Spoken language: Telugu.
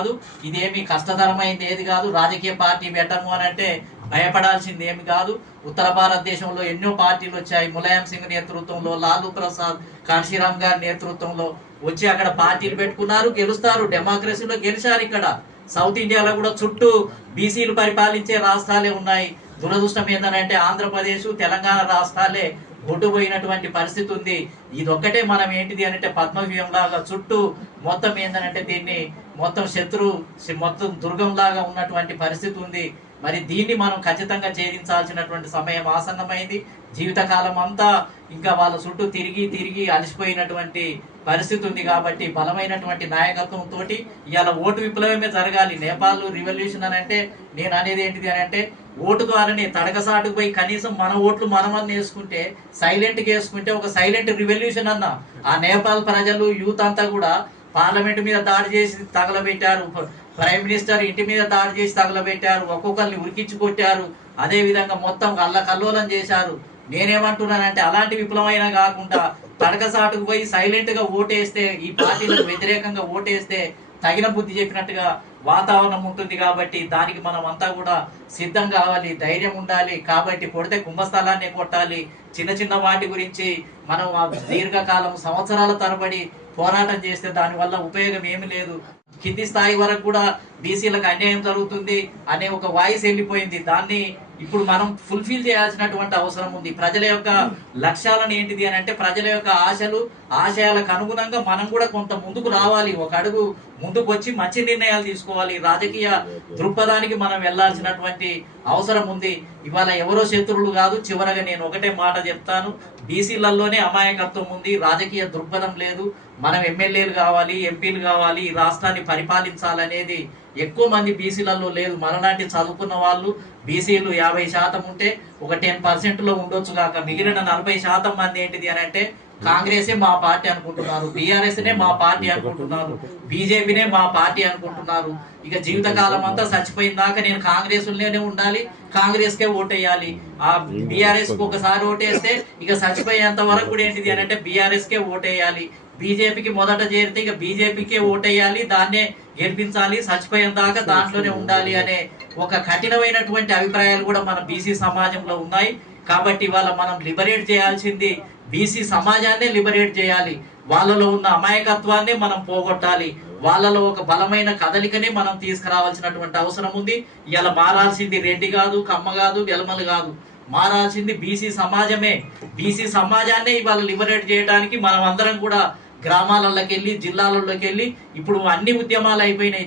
కాదు, ఇదేమి కష్టతరమైంది ఏది కాదు. రాజకీయ పార్టీ పెట్టము అని అంటే భయపడాల్సింది ఏమి కాదు. ఉత్తర భారతదేశంలో ఎన్నో పార్టీలు వచ్చాయి. ములాయం సింగ్ నేతృత్వంలో, లాలూ ప్రసాద్, కాన్షీరామ్ గారి నేతృత్వంలో వచ్చి అక్కడ పార్టీలు పెట్టుకున్నారు, గెలుస్తారు. డెమోక్రసీలో గెలిచారు. ఇక్కడ సౌత్ ఇండియాలో కూడా చుట్టూ బీసీలు పరిపాలించే రాష్ట్రాలే ఉన్నాయి. దురదృష్టం ఏంటంటే ఆంధ్రప్రదేశ్, తెలంగాణ రాష్ట్రాలే కొట్టుపోయినటువంటి పరిస్థితి ఉంది. ఇదొక్కటే మనం ఏంటిది అంటే పద్మవ్యూహం లాగా చుట్టూ మొత్తం ఏంటంటే దీన్ని మొత్తం మొత్తం దుర్గం లాగా ఉన్నటువంటి పరిస్థితి ఉంది. మరి దీన్ని మనం ఖచ్చితంగా ఛేదించాల్సినటువంటి సమయం ఆసన్నమైంది. జీవితకాలం అంతా ఇంకా వాళ్ళ చుట్టూ తిరిగి తిరిగి అలసిపోయినటువంటి పరిస్థితి ఉంది. కాబట్టి బలమైనటువంటి నాయకత్వంతో ఇవాళ ఓటు విప్లవమే జరగాలి. నేపాల్ రివల్యూషన్ అని అంటే నేను అనేది ఏంటిది అని అంటే ఓటు ద్వారానే తడకసాటుకు పోయి కనీసం మన ఓట్లు మనమని వేసుకుంటే, సైలెంట్గా వేసుకుంటే ఒక సైలెంట్ రివల్యూషన్ అన్న. ఆ నేపాల్ ప్రజలు యూత్ అంతా కూడా పార్లమెంట్ మీద దాడి చేసి తగలబెట్టారు, ప్రైమ్ మినిస్టర్ ఇంటి మీద దాడి చేసి తగలబెట్టారు, ఒక్కొక్కరిని ఉరికించి కొట్టారు, అదే విధంగా మొత్తం కల్లోలం చేశారు. నేనేమంటున్నానంటే అలాంటి విప్లవమైనా కాకుండా తడకసాటుకు పోయి సైలెంట్ గా ఓటేస్తే, ఈ పార్టీలకు వ్యతిరేకంగా ఓటేస్తే తగిన బుద్ధి చెప్పినట్టుగా వాతావరణం ఉంటుంది. కాబట్టి దానికి మనం అంతా కూడా సిద్ధం కావాలి, ధైర్యం ఉండాలి. కాబట్టి కొడితే కుంభస్థలాన్ని కొట్టాలి. చిన్న చిన్న వాటి గురించి మనం దీర్ఘకాలం సంవత్సరాల తరబడి పోరాటం చేస్తే దానివల్ల ఉపయోగం ఏమి లేదు. కింది స్థాయి వరకు కూడా బీసీలకు అన్యాయం జరుగుతుంది అనే ఒక వాయిస్ వెళ్ళిపోయింది. దాన్ని ఇప్పుడు మనం ఫుల్ఫిల్ చేయాల్సినటువంటి అవసరం ఉంది. ప్రజల యొక్క లక్ష్యాలను ఏంటిది అని అంటే ప్రజల యొక్క ఆశయాలకు అనుగుణంగా మనం కూడా కొంత ముందుకు రావాలి. ఒక అడుగు ముందుకు వచ్చి మంచి నిర్ణయాలు తీసుకోవాలి. రాజకీయ దృక్పథానికి మనం వెళ్లాల్సినటువంటి అవసరం ఉంది. ఇవాళ ఎవరో శత్రువులు కాదు. చివరగా నేను ఒకటే మాట చెప్తాను, బీసీలలోనే అమాయకత్వం ఉంది, రాజకీయ దృక్పథం లేదు. మనం ఎమ్మెల్యేలు కావాలి, ఎంపీలు కావాలి, ఈ రాష్ట్రాన్ని పరిపాలించాలనేది ఎక్కువ మంది బీసీలలో లేదు. మనలాంటి చదువుకున్న వాళ్ళు బీసీలు 50% ఉంటే ఒక 10% ఉండొచ్చు కాక మిగిలిన 40% మంది ఏంటిది అని అంటే కాంగ్రెసే మా పార్టీ అనుకుంటున్నారు, బీఆర్ఎస్నే మా పార్టీ అనుకుంటున్నారు, బీజేపీనే మా పార్టీ అనుకుంటున్నారు. ఇక జీవితకాలం అంతా చచ్చిపోయిన దాకా నేను కాంగ్రెస్లోనే ఉండాలి, కాంగ్రెస్కే ఓటేయాలి. ఆ బీఆర్ఎస్ కు ఒకసారి ఓటేస్తే ఇక చచ్చిపోయేంత వరకు కూడా ఏంటిది అని అంటే బీఆర్ఎస్కే ఓటేయాలి. బీజేపీకి మొదట చేరితే ఇక బీజేపీకే ఓటేయాలి, దాన్నే గెలిపించాలి, చచ్చిపోయేంత దాకా దాంట్లోనే ఉండాలి అనే ఒక కఠినమైనటువంటి అభిప్రాయాలు కూడా మన బీసీ సమాజంలో ఉన్నాయి. కాబట్టి ఇవాళ మనం లిబరేట్ చేయాల్సింది బీసీ సమాజాన్నే లిబరేట్ చేయాలి. వాళ్ళలో ఉన్న అమాయకత్వాన్ని మనం పోగొట్టాలి. వాళ్ళలో ఒక బలమైన కదలికని మనం తీసుకురావాల్సినటువంటి అవసరం ఉంది. ఇలా మారాల్సింది రెడ్డి కాదు, కమ్మ కాదు, వెలమలు కాదు, మారాల్సింది బీసీ సమాజమే. బీసీ సమాజాన్నే ఇవాళ లిబరేట్ చేయడానికి మనం అందరం కూడా గ్రామాలలోకి వెళ్ళి, జిల్లాలలోకి వెళ్ళి, ఇప్పుడు అన్ని ఉద్యమాలు అయిపోయినాయి.